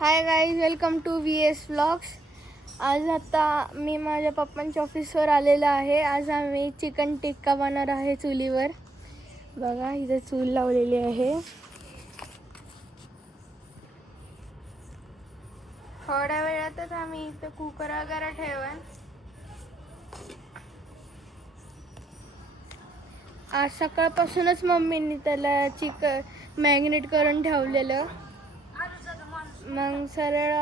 High guys, welcome to VS vlogs. आज आता मी माझ्या पप्पांच्या ऑफिसवर आलेलो आहे. आज आम्ही चिकन टिक्का बनवणार आहे चुलीवर. बघा इथे चूल लावलेली आहे. थोड्या वेळातच आम्ही इथं कुकर वगैरे ठेवून आज सकाळपासूनच मम्मीने त्याला चिकन मॅरिनेट करून ठेवलेलं. मग सरळ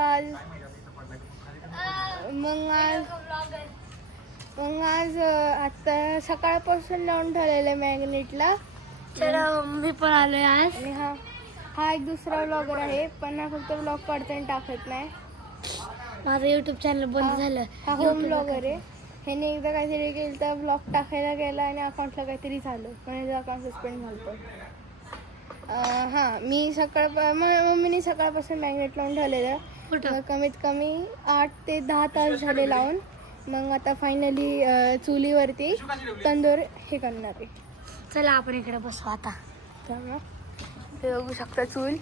आज आता सकाळपासून लावून ठेवलेलं मॅग्नेटला. तर मी पण आलोय आज. आणि हा एक दुसरा व्लॉगर आहे, पण हा फक्त व्लॉग काढताना टाकत नाही. माझं युट्यूब चॅनल बंद झालं. हा होम व्लॉगर आहे. ह्याने एकदा काहीतरी केलं तर व्लॉग टाकायला गेला आणि अकाउंटला काहीतरी झालं, पण ह्याचं अकाउंट सस्पेंड झालं. मी मम्मीने सकाळपासून मॅग्नेट लावून ठेवलेलं. कमीत कमी 8 ते 10 तास झाले लावून. मग आता फायनली चुलीवरती तंदूर हे करणार आहे. चला आपण इकडे बसू आता. ते बघू शकता चूल.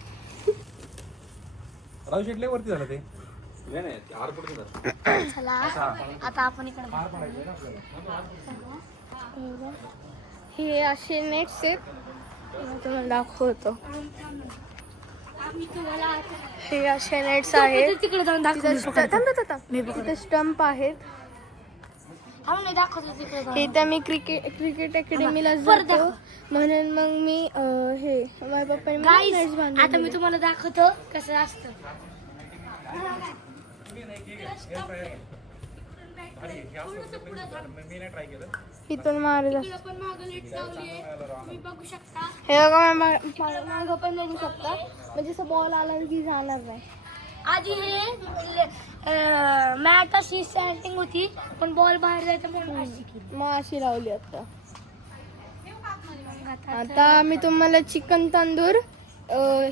राहू शेटले वरती झालं ते. चला आता आपण इकडे हे असे नेट्स आहेत, तुम्हाला दाखवतो. हे असे नेट्स आहेत. तिकडे जाऊन तिथे स्टंप आहेत. इथं मी क्रिकेट अकॅडमीला जातो, म्हणून मग मी हे माझ्या पप्पांनी आता मी तुम्हाला दाखवतो कसं असतं. इथून मारलं हे बघा, मागं पण बघू शकता. म्हणजे असं बॉल आला की जाणार नाही. आधी हे मॅट अशी सेटिंग होती, पण बॉल बाहेर जायचं म्हणून मग अशी लावली. आता मी तुम्हाला चिकन तंदूर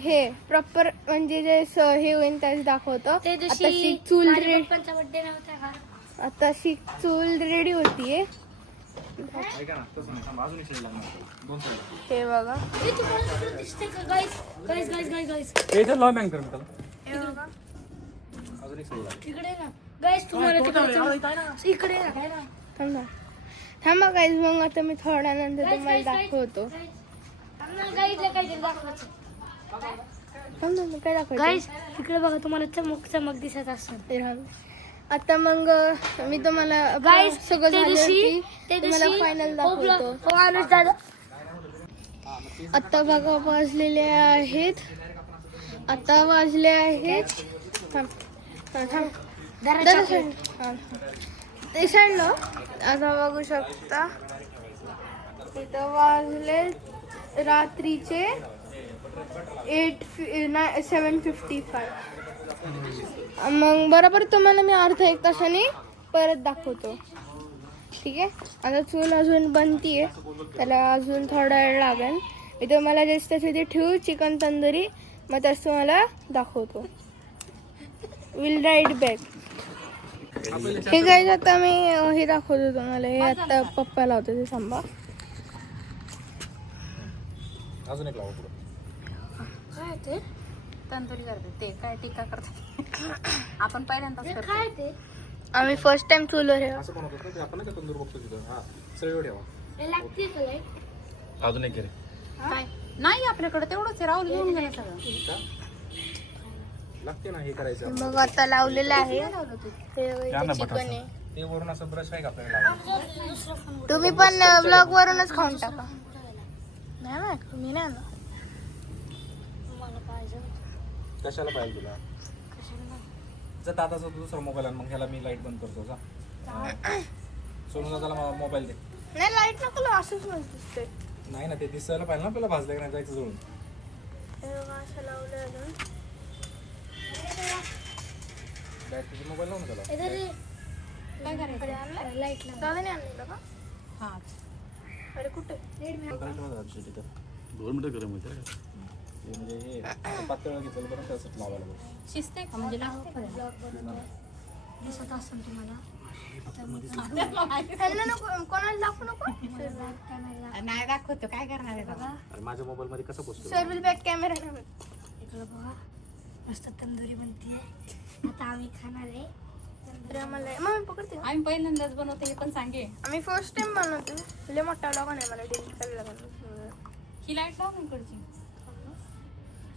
हे प्रॉपर म्हणजे जे हे होईल त्याच दाखवतो. आता शी चूल रेडी होतीये. हे बघा, थांबा गाईज, मग आता मी थोड्यानंतर तुम्हाला दाखवतो. काय दाखवतो तिकडे बघा, तुम्हाला चमक चमक दिसत असत. आता मग मी तुम्हाला सगळं झालं तुम्हाला फायनल दाखवतो. आता बघा वाजलेले आहेत. ते सांडलं. आता बघू शकता इथं वाजले रात्रीचे 7:55. मग बरोबर तुम्हाला मी अर्धा 1 तासाने परत दाखवतो. ठीक आहे. आता चूल अजून बनतीये, त्याला अजून थोडा वेळ लागेल. मी तुम्हाला जस्ट तिथे ठेवू चिकन तंदुरी, मग तसं तुम्हाला दाखवतो. Will write back. हे काय आता मी हे दाखवतो तुम्हाला. हे आता पप्पा लावतो ते सांभा. अजून एक लावा. काय ते तंदुरी करते ते काय टिक्का करते आपण पहिल्यांदाच करतो. काय ते आम्ही फर्स्ट टाइम चुलवर आहे. असं बनवतो ना ते आपण नाही का तंदूर बघतो तिथं. हा सगळं ठेवा. हे लागते का लाईट? अजून एक घे. काय नाही आपल्याकडे तेवढंच आहे. राहुल घेऊन गेलं सगळं. लागते ना हे करायचं. मग आता लावलेलं आहे. चिकन आहे. ते वरून असं ब्रश आहे का आपल्याला लावायला? तुम्ही पण ब्लॉग वरूनच खाऊन टाका. नाही तुम्ही नाही ना. मला पाहिजे. कशाला पाहिजे तुला? जर दादाचा दुसरा मोबाईल आहे, मग ह्याला मी लाईट बंद करतो का? सोनू दादाला मोबाईल दे. नाही लाईट नको लावू, असंच दिसते. नाही ना, ते दिसायला पाहिजे ना आपल्याला. भाजलं नाही जायचं जोडून. असं लावलं अजून. तुझा मोबाईल लावून त्याला. काय करायचं? लाईट लाव. दादाने आणलेलं का? हा अरे कुठे? 2 मिनिटं गरम होते. म्हणजे हे पातळ घेतलं बरं त्यासाठी लावायला बघ. शिजते का म्हणजे लागते दिसत असेल तुम्हाला. त्यांना नको, कोणाला दाखवू नको. नाही दाखवतो काय करणार आहे बाबा. अरे माझ्या मोबाईल मध्ये कसं पोचतो? Sir will back camera. इकडे बघा. मस्त तंदुरी बनतीये. आता आम्ही खाणार आहे तर आम्हाला मग पकडते का? आम्ही पहिल्यांदाच बनवते हे पण सांगे. आम्ही फर्स्ट टाइम बनवतो. लय मोठा लॉग नाही मला डिलीट करायला लागला. ही लाईट लाव ना इकडची.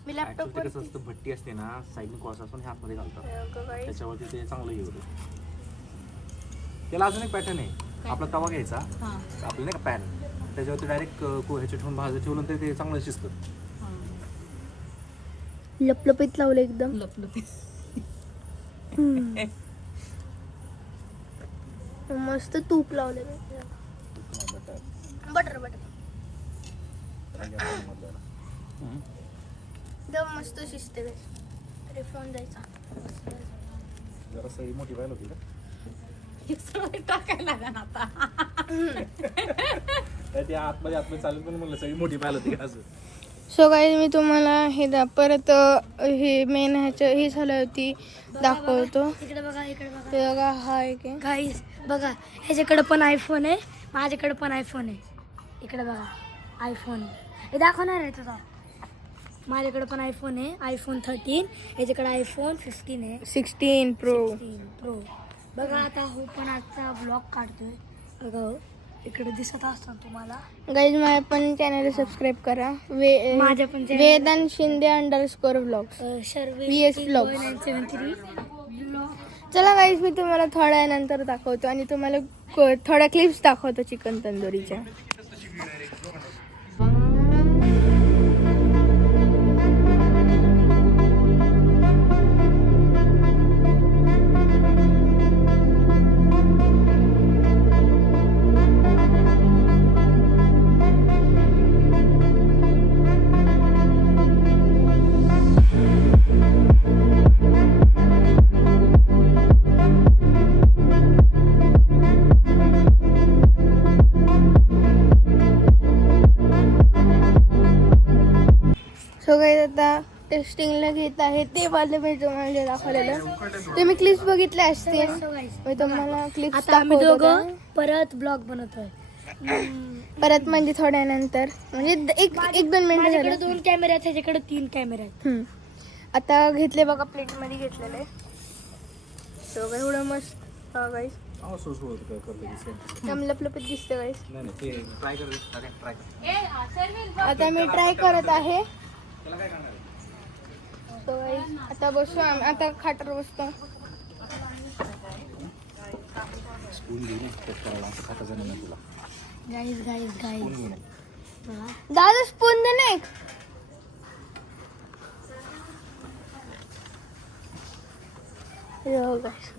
मी लॅपटॉप Actually ते कसं असतं, भट्टी असते ना साईडने कॉस असून हे आतमध्ये घालतात त्याच्यावरती ते चांगलं हे होतं. त्याला अजून एक पॅटर्न आहे. आपला तवा घ्यायचा हां आपलं नाही का पॅन, त्याच्यावरती डायरेक्ट ह्याचे ठेवून भाजत ठेवलं तर ते चांगलं शिजतं. हां लपलपीत लावलं एकदम. लपलपी. मस्त तूप लावलं. बटर बटर एकदम मस्त शिजते. अरे फोन जायचा. जरा सळी मोठी व्हायला होती का? हे सगळं टाकायला लागेल आता. ते आतमध्ये चालू पण म्हणलं सळी मोठी व्हायला होती का असं. सो गाईज मी तुम्हाला हे परत हे मेन ह्याचं हे झालं होती दाखवतो. इकडे बघा इकडे बघा ते बघा हा एक आहे. गाईस बघा ह्याच्याकडे पण आयफोन आहे, माझ्याकडे पण आयफोन आहे. इकडे बघा आयफोन हे दाखवणार आहे तुझा. माझ्याकडे पण आयफोन आहे, आयफोन 13. याच्याकडे आयफोन 15 आहे, 16 प्रो. 16 प्रो. बघा आता हो पण आजचा ब्लॉग काढतोय. बघा हो इकडे दिसत असतो तुम्हाला. गाईज माझ्या पण चॅनल सबस्क्राईब करा. माझ्या पण channel- वेदांत शिंदे _ ब्लॉग्स. शर्वे VS Vlog. 973 चला गाईज मी तुम्हाला थोड्या नंतर दाखवतो आणि तुम्हाला थोड्या क्लिप्स दाखवतो चिकन तंदुरीच्या. सो गाईज आता टेस्टिंगला घेत आहे ते वाले मी तुम्हाला दाखवलेलं. तुम्ही क्लिप्स बघितल्या असतील. मी तुम्हाला क्लिप्स आता आम्ही दोघं दाखवतो. परत ब्लॉग बनवतोय. परत म्हणजे थोड्या नंतर म्हणजे एक 2 मिनिटं माझ्याकडे झालं. 2 कॅमेरे आहेत, त्याच्याकडे 3 कॅमेरे आहेत. आता घेतले बघा प्लेट मध्ये घेतलेले. सो एवढं मस्त गाईज लपलपीत दिसतं गाईज. नाही नाही ते ट्राय कर. आता मी ट्राय करत आहे. त्याला काय करणार आहे? सो गाईज आता बसू आम्ही. आता खाटावर बसतो. स्पून घेऊन कट करायला असं खाता जाणार नाही तुला. गाईज गाईज स्पून गाईज घेऊन दादा स्पून दे ना एक. हो गाईज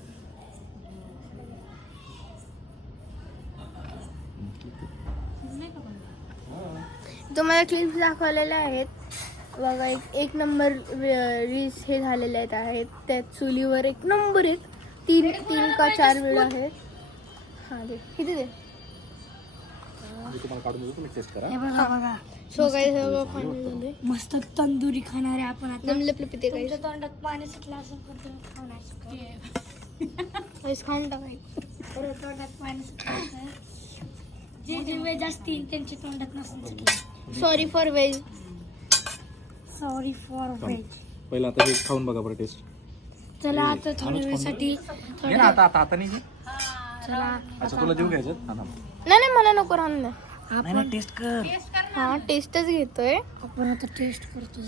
तुम्हाला क्लिप्स दाखवलेल्या आहेत बघा. एक नंबर रील्स हे झालेले आहेत. त्या चुलीवर एक नंबर आहेत. 3 का 4 व्हिडिओ आहेत. हां दे किती दे. मी तुम्हाला काढून देतो, तुम्ही टेस्ट करा. हे बघा बघा सो गाईज सगळं फायनल झाले. मस्त तंदुरी खाणार आहे आपण आता. एकदम लपलपीत आहे गाईज. तुमच्या तोंडात पाणी सुटलं असं पण तुम्ही खाऊ नाही शकत. गाईज खाऊन टाकायचं. परत तोंडात पाणी सुटलं असं. जे वेज असतील त्यांच्या तोंडात नसून सुटलं. सॉरी फॉर वेज. सॉरी फॉर वेज. पहिला आता हे खाऊन बघा बरं टेस्ट. चला आता थोड्या वेळासाठी घे ना आता नाही घे. चला अच्छा तुला देऊ घ्यायचं? हा ना. नाही मला नको राहून द्या. आपण टेस्ट कर. हा टेस्टच घेतोय. आपण आता टेस्ट करतो.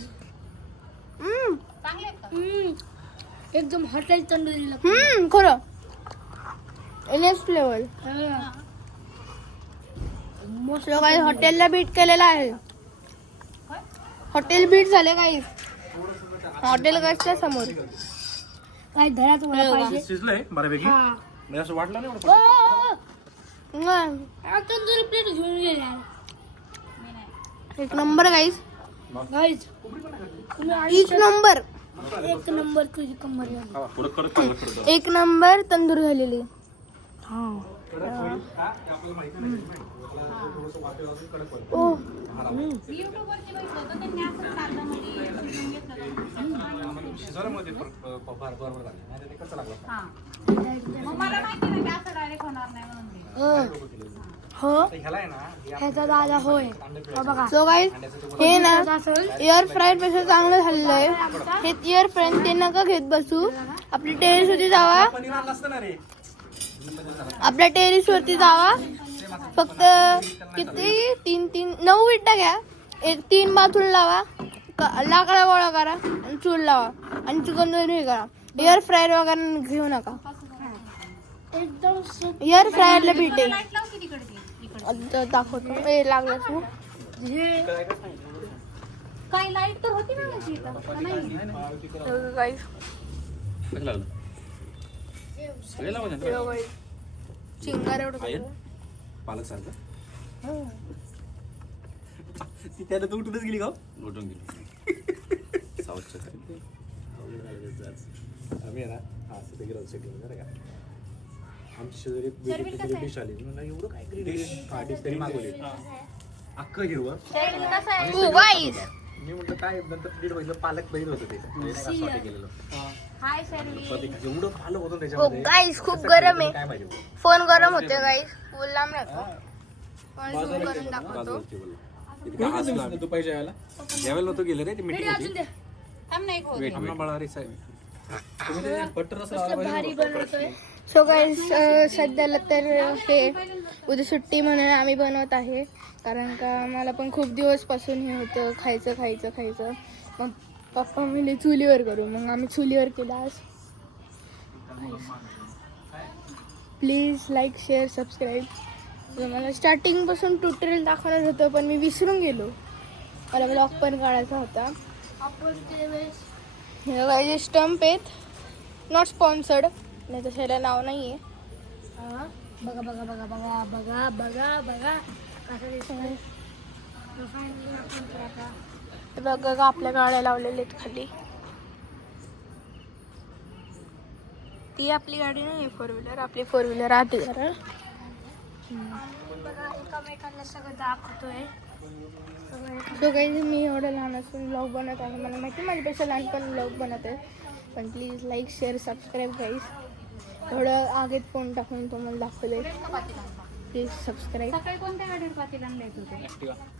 हम्म एकदम हॉटेल तंदुरी लागते. खरं नेक्स्ट लेवल. मस्त काही हॉटेलला बीट केलेला आहे. हॉटेल बीट झाले काही. हॉटेल गॅसच्या समोर. काय धरात मला पाहिजे. शिजलंय बऱ्यापैकी. हा म्हणजे असं वाटलं नाही एवढं. नाही. तंदुरी प्लेट घेऊन गेल्या. एक नंबर गाईस. गाईज एक नंबर. एक नंबर तुझी कंबर लागली. खावा, थोडं कडक चाललं थोडं. एक नंबर तंदूर झालेली. हा ओ शिजवल्यामुळे ते बरोबर झालं. नाही तर ते कसं लागलं? हां मग मला माहिती नाही की असं डायरेक्ट होणार नाही म्हणून. हो ह्याला आहे ना हे ह्याचा दादा होय हो बघा सो गाईज हे ना एअर फ्रायर पेक्षा चांगलं झालेलं आहे. हे एअर फ्रायर ते नका घेत बसू. आपली टेरेस वरती जावा, पनीर आणलं असतं ना रे. आपल्या टेरेस वरती जावा. फक्त किती 9 विटा घ्या, 3 बाथरूम लावा, लाकडा गोळा करा आणि चूल लावा आणि चिकन हे करा. एअर फ्रायर वगैरे घेऊ नका. एकदम एअर फ्रायरला भेटेल. लाईट लाव की तिकडे ती. इकडे. दाखवतो हे लागलं तू. काय लाईट तर होती ना माझी इथं. का नाही? गाईस चिंगार एवढं पालक सारखं ती त्याला तू उठूनच गेली का उठून गेली साऊथच्या आम्ही आहे ना हा तिथे गेलो सेटिंग का आमची शेजारी वेगळी डिश आली म्हणलं एवढं काय डिश हा डिश तरी मागवली अख्खं हिरवं गाईस मी म्हटलं काय नंतर दीड बघितलं पालक बहीण होतं ते केलेलं हाय सर्वी. जेवढं पालक होतं हो त्याच्यामध्ये गाईस खूप गरम आहे. काय माहिती फोन गरम होते गाईस. फुल लांब राहतो. पण zoom करून दाखवतो. तू पाहिजे यायला ज्यावेळेला नव्हतं गेलं रे ती मीटिंग होती थांब नाही होत. वेट बाळा रे साहेब भारी बनवतोय. सो गाईस सध्याला तर हे उद्या सुट्टी म्हणून आम्ही बनवत आहे. कारण का मला पण खूप दिवसपासून हे होतं खायचं. मग पप्पा म्हणले चुलीवर करू, मग आम्ही चुलीवर केलं आज. Please like share subscribe. मला स्टार्टिंगपासून ट्युटोरियल दाखवणार होतं पण मी विसरून गेलो. मला ब्लॉग पण काढायचा होता. आपण त्यावेळेस हे काही स्टंप आहेत, नॉट स्पॉन्सर्ड, नाही तशाला नाव नाही आहे. बघा बघा बघा बघा बघा बघा बघा कसं दिसतंय. तो finally आपण तर आता हे बघा का आपल्या गाड्या लावलेल्या आहेत खाली. ती आपली गाडी नाही आहे 4 व्हीलर, आपली 4 व्हीलर आत आहे जरा. बघा एकमेकांना सगळं दाखवतोय. सो काही मी एवढं लहान असून ब्लॉग बनवत आहे. मला माहिती माझ्यापेक्षा लहानपण ब्लॉग बनवत आहे. पण प्लीज लाईक शेअर सबस्क्राईब गाईस. थोडं आगेत फोन टाकून तुम्हाला दाखवले. Please subscribe. सकाळी कोणत्या गाडीवर पातेला आणलं होते?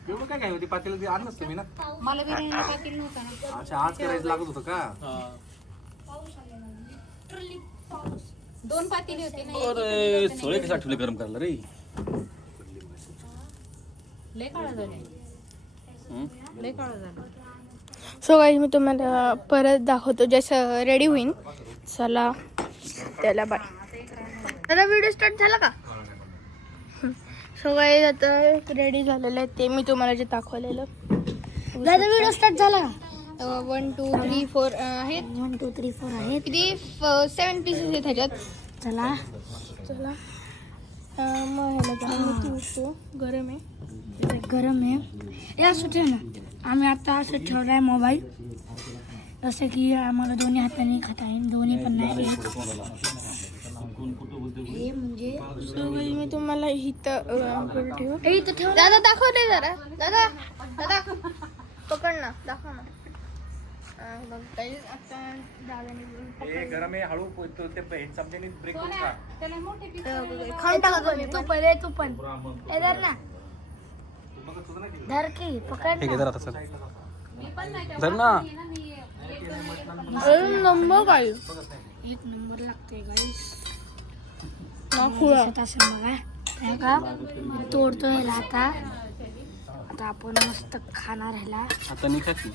एवढं काय होती पातेला ती आणलंच तुम्ही ना मला बिर्याणीला पातेल नव्हतं ना. अच्छा आज करायचं लागत होतं का 2 पातेली होती ना. अरे सोळे कसा ठेवले गरम करायला रे लय काळं झालं. लय काळं झालं. सो काही मी तुम्हाला परत दाखवतो जसं रेडी होईन. चला त्याला बाय. आता व्हिडिओ स्टार्ट झाला का? सो काही आता रेडी झालेलं आहे ते मी तुम्हाला जे दाखवलेलं. दादा व्हिडिओ स्टार्ट झाला का? 1 2 3 4 आहेत. 1 2 3 4 आहेत. किती 7 पीसेस आहेत ह्याच्यात. चला चला मग ह्याला जाऊन ठेवतो. गरम आहे. इथे गरम आहे. हे असं ठेव ना. आम्ही आता असं ठेवला आहे मोबाईल, जसं की आम्हाला दोन्ही हाताने खाता येईल. दोन्ही पण नाही येत. हे म्हणजे सो काही मी तुम्हाला इथं ठेवू. हे इथं ठेव. दादा दाखवते जरा. दादा पकड ना, दाखव ना. बघ काही आता दादाने हे गरम आहे हळू ते चमच्याने ब्रेक सोन्या, त्याला मोठे पीस खाऊन टाका तुम्ही. तू पण हे तू पण हे धर ना. धर की पकड ना. मी पण नाही त्या धर ना. वापरली ना मी. नंबर काय एक नंबर लागतोय गाईस. दाखवूया. असं बघा हे का तोडतोय ह्याला आता. आता आपण मस्त खाणार ह्याला. आता नाही खात मी.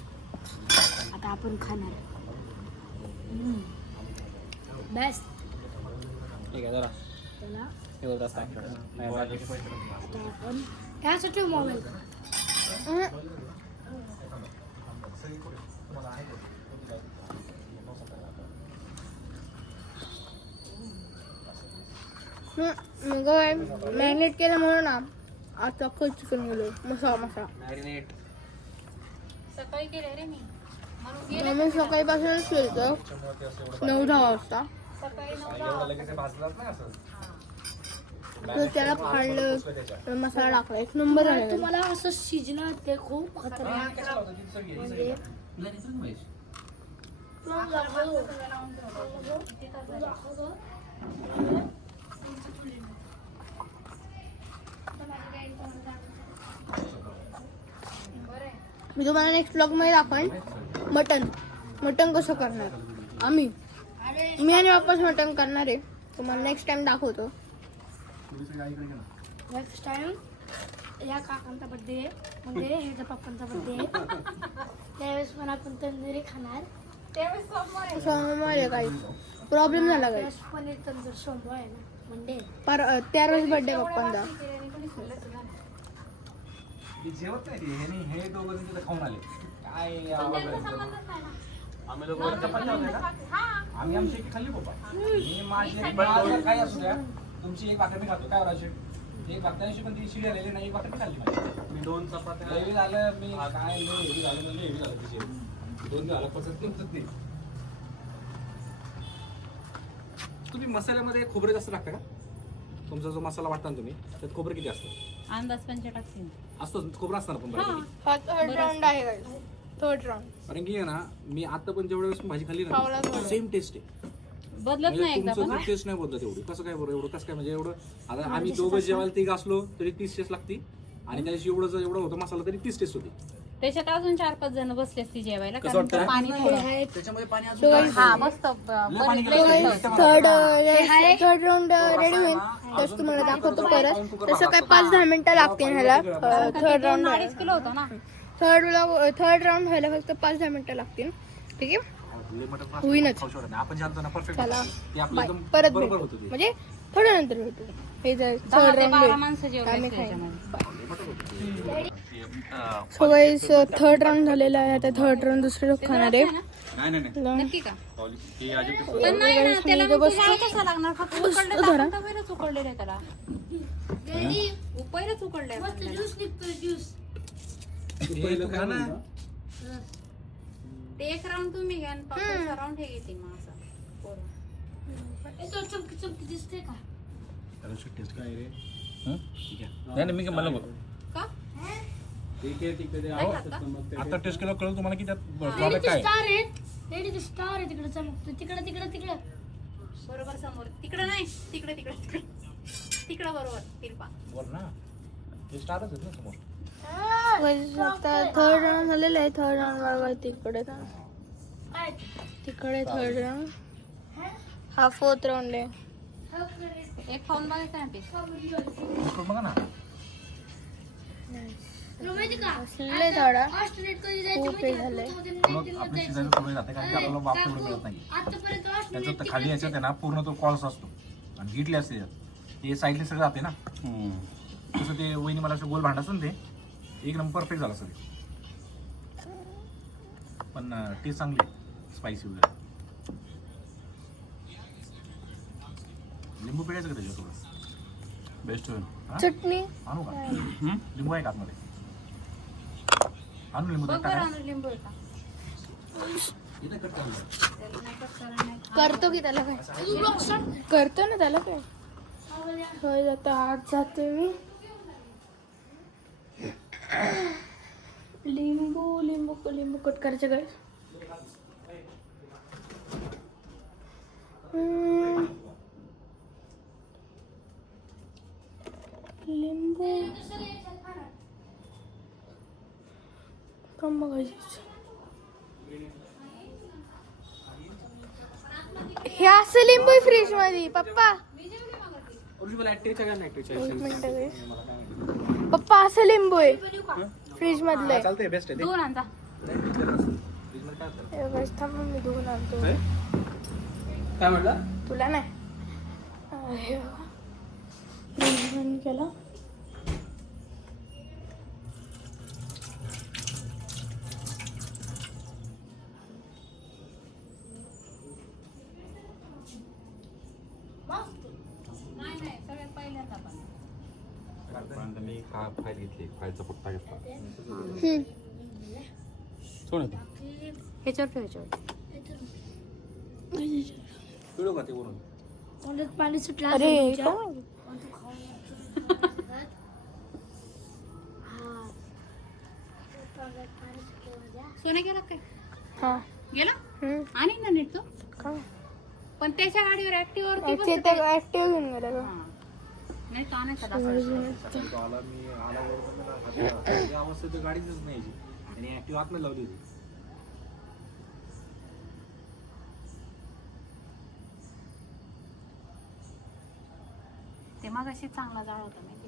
आता आपण खाणार बेस्ट. ठीक आहे जरा त्याला एवढं जास्त आहे. नाही, बाकी. आता आपण ह्यासाठी मोबाईल मग मॅरिनेट केलं म्हणून ना आता चिकन गेलो मसाला. मॅरिनेट सकाळी केले रे मी. म्हणून मी सकाळीपासूनच केलं 9-10 वाजता. सकाळी 9 एवढं लगेच भाजलाच नाही असं तर त्याला फाडलं, मसाला टाकला, 1 नंबर झाला. तुम्हाला असं शिजणं ते खूप खतरनाक म्हणजे मी तुम्हाला नेक्स्ट ब्लॉग मध्ये दाखवेन मटन कसं करणार आम्ही. मी आणि वापस मटन करणार आहे, तुम्हाला नेक्स्ट टाइम दाखवतो. नेक्स्ट टाइम या काकांचा बर्थडे आहे, म्हणजे ह्याच्या पप्पांचा बर्थडे आहे. त्यावेळेस पण आपण तंदुरी खाणार. सोमवार आहे काही प्रॉब्लेम झाला काही त्यावेळेस पनीर तंदूर सोमवार आहे ना, मंडे. त्या रोज बर्थडे पप्पांचा. ती जेवत नाही ती. हे दोघं तिथे खाऊन आले काय आम्ही आमची एक खाल्ली बाबा. मी माझी काय असू द्या, तुमची एक भाकर मी खातो काय वराशी एक भाकऱ्याशी, पण ती शिडी आलेली नाही, एक भाकर मी खाल्ली माझी. मी 2 चपात्या हेवी झालं मी काय हेवी झालं म्हणजे हेवी झालं तिचे 2 झालं पसंत तुमचंच नाही. तुम्ही मसाल्यामध्ये खोबरे जास्त टाकता का? तुमचा जो मसाला वाटता ना तुम्ही त्यात खोबरं किती असतं? अंदाज पंच टाकतील. असतो खोबरं असतं ना पण बऱ्यापैकी. हा थर्ड राऊंड आहे, थर्ड राऊंड. कारण की आहे ना, मी आता पण जेवढ्या वेळेस भाजी खाल्ली खावला ना थोडं. सेम टेस्ट आहे. बदलत नाही एकदा पण. तुमचं टेस्ट नाही बदलत एवढी. कसं काय बरं एवढं कसं काय म्हणजे एवढं आता आम्ही दोघं जेवायला तिघ असलो तरी 30 टेस्ट लागती आणि त्या दिवशी एवढं होतं मसाला तरी 30 टेस्ट होती. त्याच्यात अजून 4-5 जण बसले असते जेवायला, कसं कारण वाटतं? पाणी थोडं. त्याच्यामध्ये पाणी हा मस्त थर्ड राऊंड रेडी होईल तसं तुम्हाला दाखवतो परत. तसं काय 5-10 मिनिटं लागतील ह्याला. थर्ड राऊंड 2.5 किलो होता ना. थर्ड राऊंड व्हायला फक्त 5-10 मिनिटं लागतील. ठीक आहे, होईनच. आपण जानतो ना परफेक्ट चला ते आपलं बाय, एकदम परत बरोबर भेटू. होतं ते. म्हणजे थोड्या नंतर भेटू. हे जर 10 थर्ड ते राऊंड 12 माणसं जेवले आम्ही असते खाईन. त्याच्यामध्ये. सो गाईस थर्ड राऊंड झालेला आहे. आता थर्ड राऊंड दुसरे लोक खाणार आहे. नाही नक्की का? ही अजून पण नाही ना, त्याला इथे मग उकळावं कसं लागणार? फक्त उकळलं तर धरा. आपण पहिलंच उकळलेलं आहे त्याला. पहिलंच उकळलंय आपण त्याला. ज्यूस निघतोय ज्यूस. पहिलं खा ना. ते एक राऊंड तुम्ही घ्या आणि पप्पाचा राऊंड हे घेते मग असं. पोरं. चमकी चमकी दिसते का? टेस्ट काय रे? नाही मी काय मला का? अहो, आता टेस्ट केलं कळलं तुम्हाला की त्यात रेडी drawback ते काय आहे? स्टार आहेत. रेडी ते स्टार आहे तिकडे चमकतो. तिकडे. बरोबर समोर. तिकडं नाही, तिकडं बरोबर तिरपा. वर ना ते स्टारच आहेत ना समोर. आता थर्ड राऊंड झालेलं आहे. थर्ड राऊंड बरोबर तिकडे काय? तिकडे थर्ड राऊंड. हा फोर्थ राऊंड आहे. एक खाऊन बघायचं ना पीस. करून बघा ना. तुला माहिती का? असले थोडा ऑस्ट्रेलियात कधी जायचं खूप माहिती हे का? झालंय. 2019 आपली मध्ये शिजायला सवय जाते कारण की आपल्याला वाफ तेवढं मिळत नाही. आतापर्यंत त्याच्यात ऑस्ट्रेलियात तर खाली याच्यात आहे ना पूर्ण तो कॉल्स असतो आणि गिटली असते त्यात. ते साईडने सगळं जाते ना. तसं ते वहिनी मला असं गोल भांड असतं ना ते एक नंबर परफेक्ट झालं सगळं. पण टेस्ट चांगली स्पायसी वगैरे. लिंबू पिळायचं का त्याच्यात थोडं? बेस्ट होईल. हा? चटणी आणू का? लिंबू आहे का आतमध्ये? आणू लिंबू बघ टाका बरं ना. आणून लिंबू आहे का? इथे कट करून द्या. त्याला नाही कट करायला नाही. करतो की त्याला काय करतो ना त्याला काय होय. जाता आत जाते मी. लिंबू कट करायचं काय? लिंबू कम बघायचं. हे असं लिंबू आहे फ्रीज मध्ये पप्पा. एक मिनिट रे. पप्पा असं लिंबू आहे फ्रीज मधलं. चालतंय बेस्ट आहे ते. दोन आणता. फ्रीजमध्ये काय असतं? थांब मी धुवून आणतो. काय म्हटलं? तुला नाही फ्रीज बंद केला. नाही सगळ्यात पहिल्यांदा पण. मी फाईल घेतली फाईलचा पत्ता घेतला. सोड येतो. ह्याच्यावर ठेव, ह्याच्यावर. पिळू का ते वरून? तोंडात पाणी सुटलं अरे असेल तुमच्या. सोने गेला काय? हा गेला? आणि ना नीट तो. का पण त्याच्या गाडीवर ऍक्टिव्ह वरती ते बसतो. तर ऍक्टिव्ह घेऊन गेला का? हा. नाही तो आणायचा दाखवा. सकाळी तो आला मी आला वरून मला हात- या अवस्थेत तर गाडीच नाही यायची. आणि ऍक्टिव्ह आतमध्ये लावली होती. ते मग अशी चांगला जाळ होता माहिती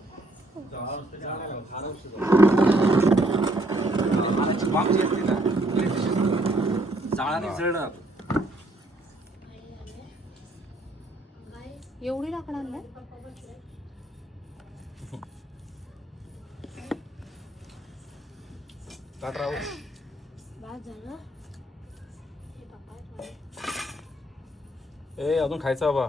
झाडाची वाफ जी असते ना जाळाने जळलं जातो. एवढी लाकडं आणलं ए अजून खायचं बाबा.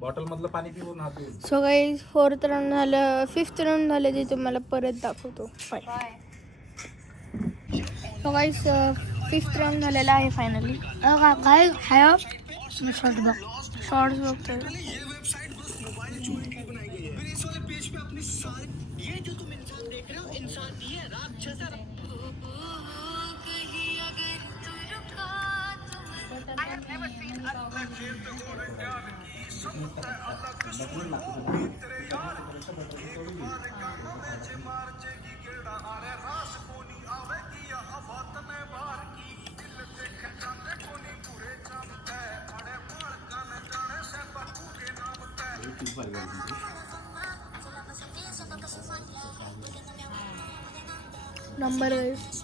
बॉटल मधलं पाणी पिऊन हात धुवून. सो काही 4th राऊंड झालं, 5th राऊंड झालं ते तुम्हाला परत दाखवतो. काय सो काही 5th राऊंड झालेला आहे फायनली. काय हाय मी शॉर्ट बघ. शॉर्ट्स बघतोय. नंबर वाईज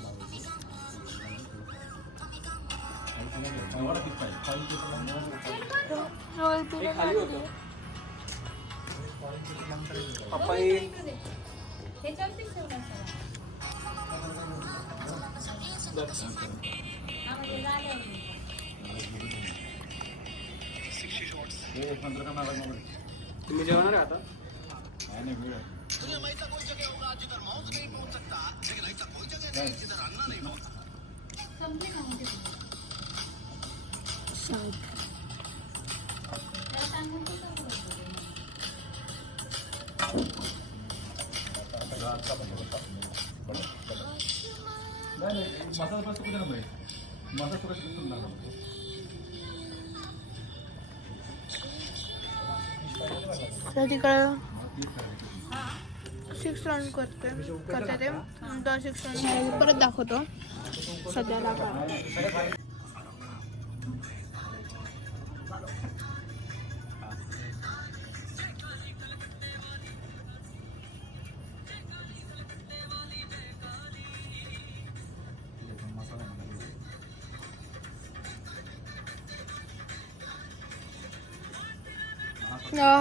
पप्पाई तुम्ही जेवणार आहे आता? मसाला पेस्ट कुठे नंबर आहे? मसाला पेस्ट कुठे नंबर आहे? तर तिकडं 6 राऊंड करते ते. नंतर 6 राऊंड परत दाखवतो. सध्या दाखवा.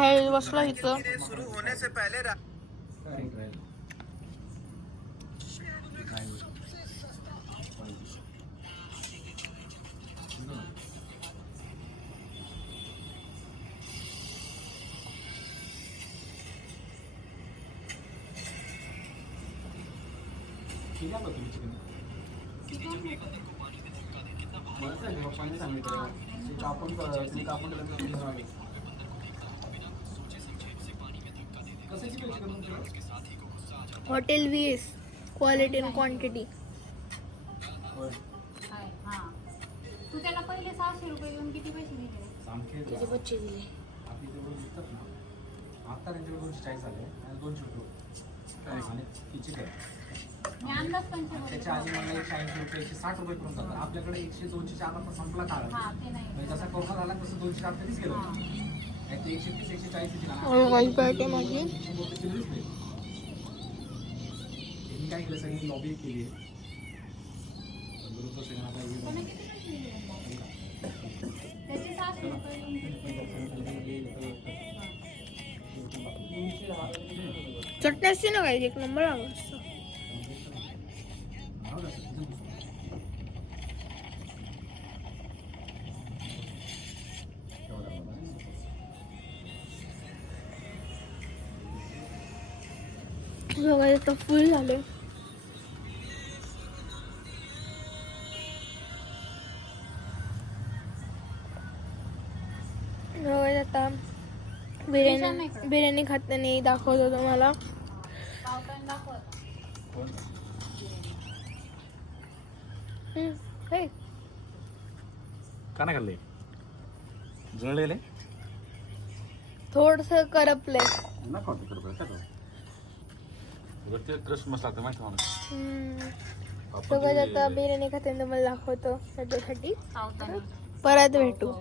हे बसला इथं. Hotel VS quality and quantity. काय हां तू त्याला पहिले 600 रुपये देऊन किती पैसे दिले? त्याचे बच्चे दिले. आता त्यांच्याकडे 240 आले आणि 200 रुपये आणि तिची काय मी अंदाज पंचावन्न त्याच्या आधी मला 180 रुपये 160 रुपये करून जातात. आपल्याकडे 100 200 च्या आता संपला काळ हां ते नाही म्हणजे जसा कोरोना झाला तसं 200 कधीच गेलो. हां 130 140 वाईट आहे माझी. त्यांनी काय केलं सगळी लॉबी केली त्याने किती पैसे दिले? त्याचे 600 रुपये चटणी असते ना काही एक नंबर आवडतं. सगळे तर फुल झाले. आता बिर्याणी खाताना दाखवतो तुम्हाला. पावटाने दाखवत हे का नाही खाल्ले जळलेले थोडस करपलंय. नको तिकडे वरती क्रश मस्त लागतं माहिती मला. सगळं आता बिर्याणी खाते तुम्हाला दाखवतो सध्यासाठी. सावधानी. परत भेटू.